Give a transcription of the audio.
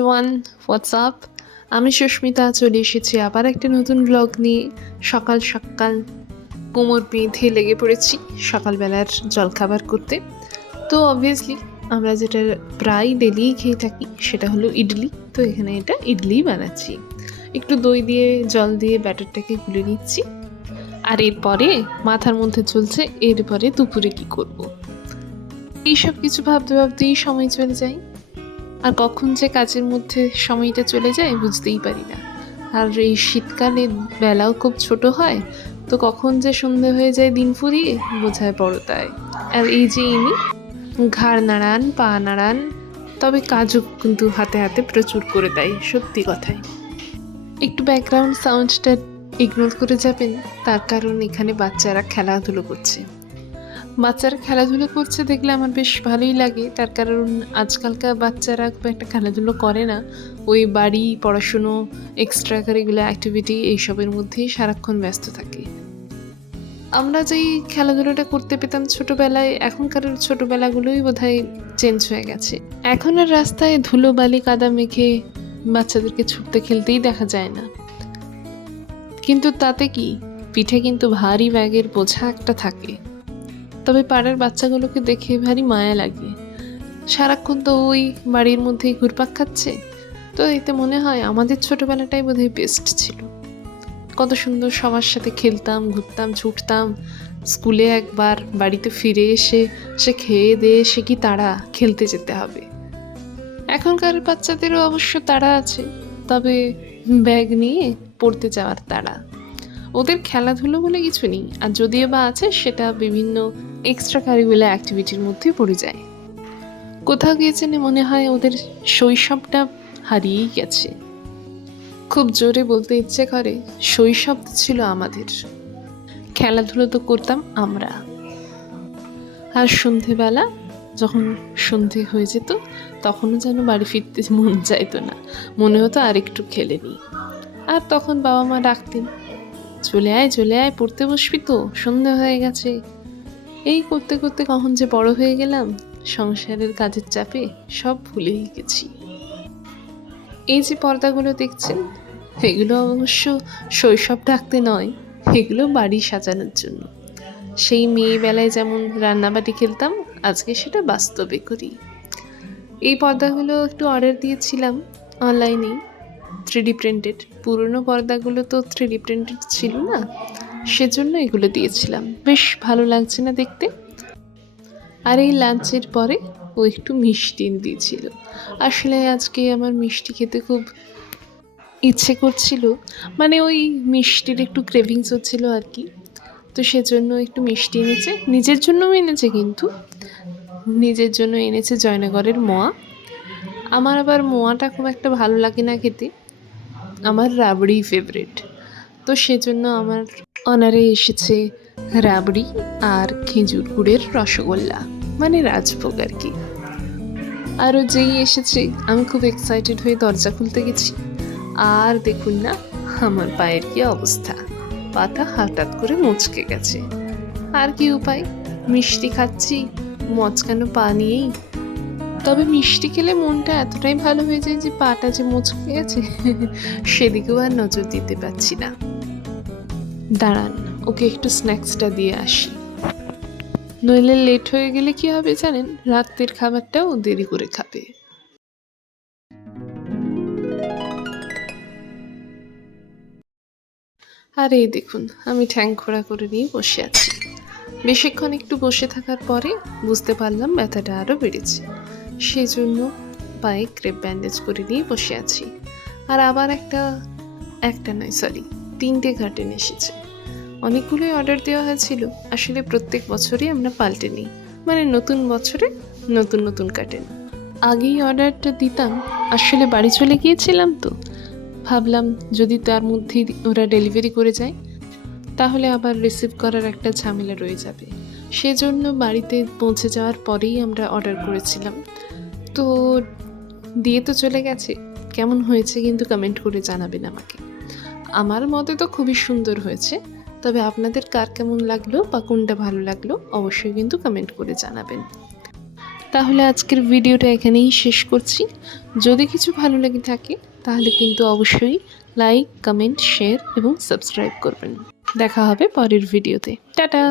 Everyone, WhatsApp. আমি সুস্মিতা চলে এসেছি আবার একটা নতুন ব্লগ নিয়ে। সকাল সকাল কোমর বেঁধে লেগে পড়েছি সকালবেলার জলখাবার করতে। তো অবভিয়াসলি আমরা যেটা প্রায় ডেলি খেয়ে থাকি সেটা হলো ইডলি। তো এখানে এটা ইডলি বানাচ্ছি, একটু দই দিয়ে জল দিয়ে ব্যাটারটাকে গুলে নিচ্ছি। আর এরপরে মাথার মধ্যে চলছে এরপরে দুপুরে কি করব। এইসব কিছু ভাবতে ভাবতেই সময় চলে যায়, আর কখন যে কাজের মধ্যে সময়টা চলে যায় বুঝতেই পারি না। আর এই শীতকালে বেলাও খুব ছোট হয়, তো কখন যে সন্ধে হয়ে যায় দিন ফুরিয়ে বোঝায় বড়তায়। আর এই যে ইনি ঘাড় নাড়ান, পা নাড়ান, তবে কাজও কিন্তু হাতে হাতে প্রচুর করে দেয়। সত্যি কথাই, একটু ব্যাকগ্রাউন্ড সাউন্ডটা ইগনোর করে যাবেন, তার কারণ এখানে বাচ্চারা খেলাধুলো করছে। বাচ্চারা খেলাধুলো করছে দেখলে আমার বেশ ভালোই লাগে, তার কারণ আজকালকার বাচ্চারা খুব একটা খেলাধুলো করে না। ওই বাড়ি, পড়াশুনো, এক্সট্রা কারিকুলার অ্যাক্টিভিটি এইসবের মধ্যেই সারাক্ষণ ব্যস্ত থাকে। আমরা যেই খেলাধুলোটা করতে পেতাম ছোটোবেলায়, এখনকার ছোটোবেলাগুলোই বোধহয় চেঞ্জ হয়ে গেছে। এখন আর রাস্তায় ধুলো বালি কাদা মেখে বাচ্চাদেরকে ছুটতে খেলতেই দেখা যায় না। কিন্তু তাতে কি, পিঠে কিন্তু ভারী ব্যাগের বোঝা একটা থাকে। তবে পাড়ার বাচ্চাগুলোকে দেখে ভারী মায়া লাগে। সারাক্ষণ তো ওই বাড়ির মধ্যেই ঘুরপাক খাচ্ছে। তো এতে মনে হয় আমাদের ছোটোবেলাটাই বোধহয় বেস্ট ছিল। কত সুন্দর সবার সাথে খেলতাম, ঘুরতাম, ছুটতাম। স্কুলে একবার, বাড়িতে ফিরে এসে সে খেয়ে দিয়ে সে কি তাড়া, খেলতে যেতে হবে। এখনকার বাচ্চাদেরও অবশ্য তাড়া আছে, তবে ব্যাগ নিয়ে পড়তে যাওয়ার তাড়া। ওদের খেলাধুলো বলে কিছু নেই, আর যদিও বা আছে সেটা বিভিন্ন এক্সট্রা কারিকুলার অ্যাক্টিভিটির মধ্যে পড়ে যায়। কোথাও গিয়েছেন মনে হয় ওদের শৈশবটা হারিয়েই গেছে। খুব জোরে বলতে ইচ্ছে করে, শৈশব ছিল আমাদের, খেলাধুলো তো করতাম আমরা। আর সন্ধেবেলা যখন সন্ধে হয়ে যেত, তখনও যেন বাড়ি ফিরতে মন চাইতো না, মনে হতো আর একটু খেলে নিই। আর তখন বাবা মা ডাকতেন, চলে আয় চলে আয়, পড়তে বসবি তো, সন্ধে হয়ে গেছে। এই করতে করতে কখন যে বড় হয়ে গেলাম, সংসারের কাজের চাপে সব ভুলেই গেছি। এই যে পর্দাগুলো দেখছেন, এগুলো অবশ্য শৈশব ঢাকতে নয়, এগুলো বাড়ি সাজানোর জন্য। সেই মেয়েবেলায় যেমন রান্নাবাটি খেলতাম, আজকে সেটা বাস্তবে করি। এই পর্দাগুলো একটু অর্ডার দিয়েছিলাম অনলাইনেই, 3D প্রিন্টেড। পুরনো পর্দাগুলো তো 3D প্রিন্টেড ছিল না, সেজন্য এগুলো দিয়েছিলাম। বেশ ভালো লাগছে না দেখতে। আর এই লাঞ্চের পরে ও একটু মিষ্টি দিয়েছিল। আসলে আজকে আমার মিষ্টি খেতে খুব ইচ্ছে করছিল, মানে ওই মিষ্টির একটু ক্রেভিংস হচ্ছিল আর কি। তো সেজন্য একটু মিষ্টি এনেছে, নিজের জন্যও এনেছে, কিন্তু নিজের জন্য এনেছে জয়নগরের মোয়া। আমার আবার মোয়াটা খুব একটা ভালো লাগে না খেতে, আমার রাবড়ি ফেভারিট। তো সেজন্য আমার অনারে এসেছে রাবড়ি আর খেজুর গুড়ের রসগোল্লা, মানে রাজভোগ আর কি। আরও যেই এসেছে আমি খুব এক্সাইটেড হয়ে দরজা খুলতে গেছি, আর দেখুন না আমার পায়ের কি অবস্থা, পাটা হঠাৎ করে মচকে গেছে। আর কি উপায়, মিষ্টি খাচ্ছি, মচকানো পা নিয়েই। তবে মিষ্টি খেলে মনটা এতটাই ভালো হয়ে যায় যে পাটা যে মচকে গেছে সেদিকেও আর নজর দিতে পারছি না। দাঁড়ান, ওকে একটু স্ন্যাক্সটা দিয়ে আসি, নইলে লেট হয়ে গেলে কি হবে জানেন, রাতের খাবারটাও দেরি করে খাবে। আর এই দেখুন, আমি ঠ্যাং খোঁড়া করে নিয়ে বসে আছি। বেশিক্ষণ একটু বসে থাকার পরে বুঝতে পারলাম ব্যথাটা আরও বেড়েছে, সেই জন্য পায়ে ক্রেপ ব্যান্ডেজ করে নিয়ে বসে আছি। আর আবার একটা নয় সরি 3টে কার্টেন এসেছে। অনেকগুলোই অর্ডার দেওয়া হয়েছিল, আসলে প্রত্যেক বছরই আমরা পাল্টে নিই, মানে নতুন বছরে নতুন নতুন কার্টেন। আগেই অর্ডারটা দিতাম, আসলে বাড়ি চলে গিয়েছিলাম, তো ভাবলাম যদি তার মধ্যেই ওরা ডেলিভারি করে যায় তাহলে আবার রিসিভ করার একটা ঝামেলা রয়ে যাবে। সেজন্য বাড়িতে পৌঁছে যাওয়ার পরেই আমরা অর্ডার করেছিলাম। তো দিয়ে তো চলে গেছে, কেমন হয়েছে কিন্তু কমেন্ট করে জানাবেন আমাকে। আমার মতে তো খুবই সুন্দর হয়েছে, তবে আপনাদের কার কেমন লাগলো বা কোনটা ভালো লাগলো অবশ্যই কিন্তু কমেন্ট করে জানাবেন। তাহলে আজকের ভিডিওটা এখানেই শেষ করছি। যদি কিছু ভালো লেগে থাকে তাহলে কিন্তু অবশ্যই লাইক, কমেন্ট, শেয়ার এবং সাবস্ক্রাইব করবেন। দেখা হবে পরের ভিডিওতে। টাটা।